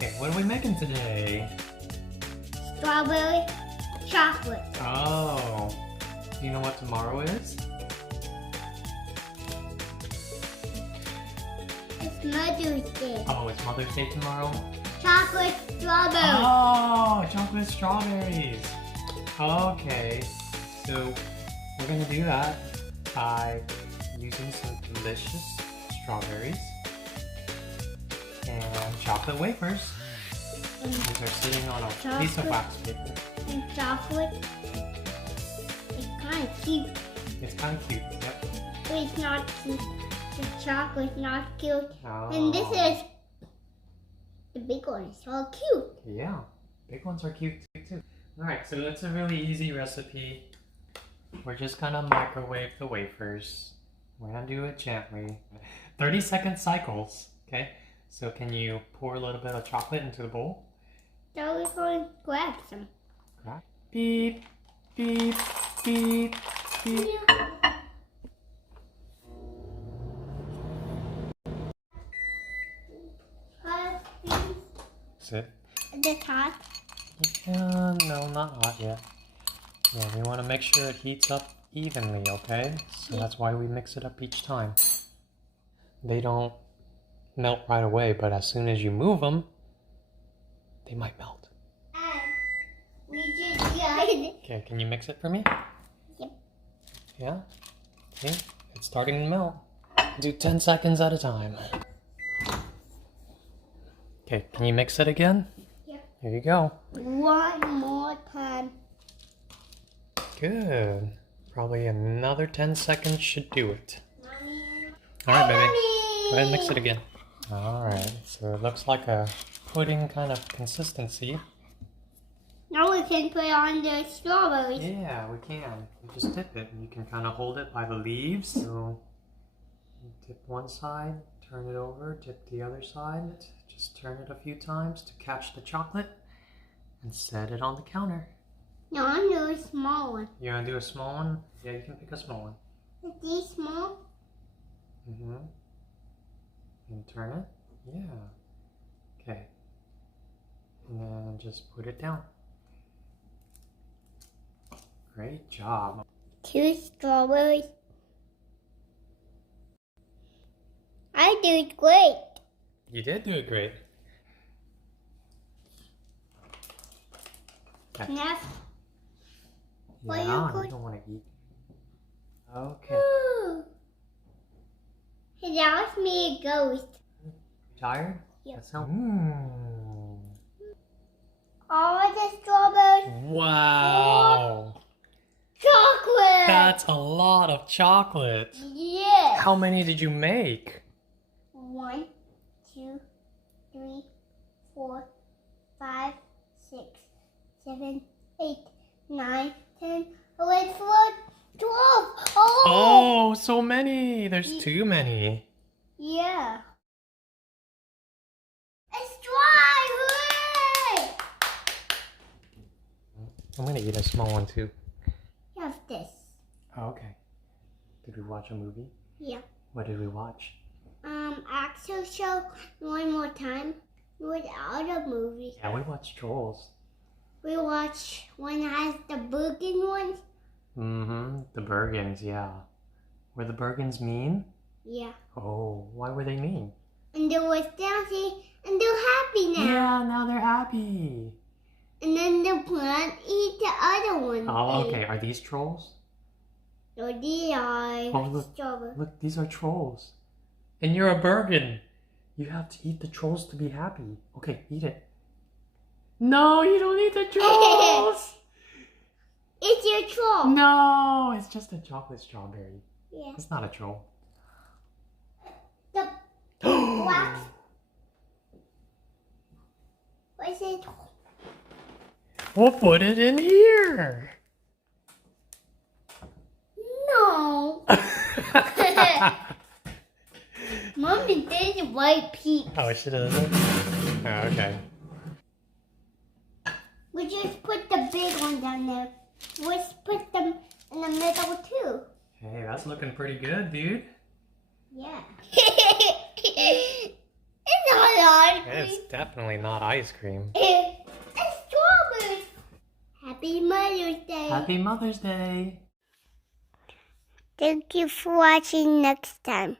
Okay, what are we making today? Strawberry chocolate. Oh, do you know what tomorrow is? It's Mother's Day. Oh, it's Mother's Day tomorrow? Chocolate strawberry. Oh, chocolate strawberries. Okay, so we're gonna do that by using some delicious strawberries and chocolate wafers. These are sitting on a piece of wax paper. And chocolate. It's kind of cute. It's kind of cute, yep. But it's not cute. The chocolate's not cute. Oh. And this is the big one. It's all cute. Yeah, big ones are cute too. Alright, so it's a really easy recipe. We're just gonna microwave the wafers. We're gonna do it gently. 30-second cycles, okay? So can you pour a little bit of chocolate into the bowl? So we're going to grab some. Grab. Beep, beep, beep, beep. Sit. This hot. No, not hot yet. Yeah, we want to make sure it heats up evenly, okay? So that's why we mix it up each time. They don't melt right away, but as soon as you move them, they might melt. We just tried it. Okay, can you mix it for me? Yep. Yeah? Okay, it's starting to melt. Do 10 seconds at a time. Okay, can you mix it again? Yep. Here you go. One more time. Good. Probably another 10 seconds should do it. Mommy. Alright, baby. Mommy. Go ahead and mix it again. Alright, so it looks like a pudding kind of consistency. Now we can put on the strawberries. Yeah, we can. You just dip it and you can kind of hold it by the leaves. So you dip one side, turn it over, dip the other side. Just turn it a few times to catch the chocolate and set it on the counter. No, I'm doing a small one. You want to do a small one? Yeah, you can pick a small one. Is these small? Mm-hmm. And turn it. Yeah. Okay. And then just put it down. Great job. 2 strawberries. I did great. You did do it great. Okay. Next. What are you Yeah, going- you don't want to eat. Okay. Ooh. Hey, that was me a ghost. Tired? Yep. That sound. All the strawberries. Wow. Chocolate. That's a lot of chocolate. Yeah. How many did you make? 1, 2, 3, 4, 5, 6, 7, 8, 9, 10, 11, 12, 12. Oh, so many. There's too many. Yeah. It's dry. Hooray! I'm going to eat a small one too. Have this. Oh, okay. Did we watch a movie? Yeah. What did we watch? Actual show one more time without a movie. Yeah, we watched Trolls. We watch one that has the Bergen ones. Mm-hmm. The Bergens, yeah. Were the Bergens mean? Yeah. Oh, why were they mean? And they was dancing and they're happy now. Yeah, now they're happy. And then the plant eat the other one. Oh, okay. Are these trolls? So these are Oh, look. strawberry. Look, these are trolls. And you're a Bergen. You have to eat the trolls to be happy. Okay, eat it. No, you don't eat the trolls. It's your troll. No, it's just a chocolate strawberry. Yeah. It's not a troll. The wax. What is it? We'll put it in here. No. Mommy did white peach. Oh, she doesn't? Oh, okay. We just put the big one down there. Let's put them in the middle too. Hey, that's looking pretty good, dude. Yeah. It's not hard. It's definitely not ice cream. It's strawberries. Happy Mother's Day. Happy Mother's Day. Thank you for watching next time.